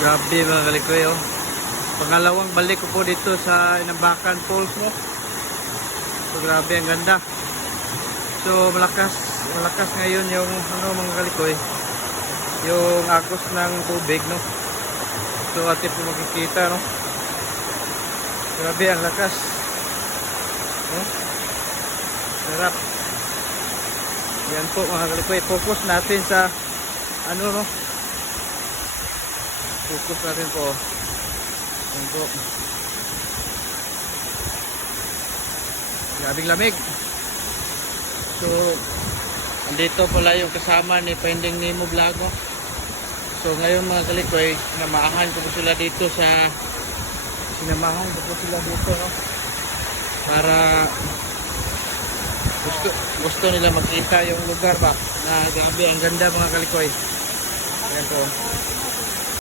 Grabe mga kalikoy, oh. Pangalawang balik ko po dito sa Inambakan Falls, no. So grabe, ang ganda. So malakas ngayon yung mga kalikoy, yung agos ng tubig, no. So atin po makikita, no. Grabe ang lakas, no? Sarap. Yan po mga kalikoy, focus natin sa no, focus natin po. Yan po. Grabing lamig. So andito pala yung kasama ni Finding Nemo Vlog, no? So ngayon mga kalikoy, sinamahan ko po sila dito no? Para gusto nila makita yung lugar ba na grabe ang ganda mga kalikoy. Ayan po.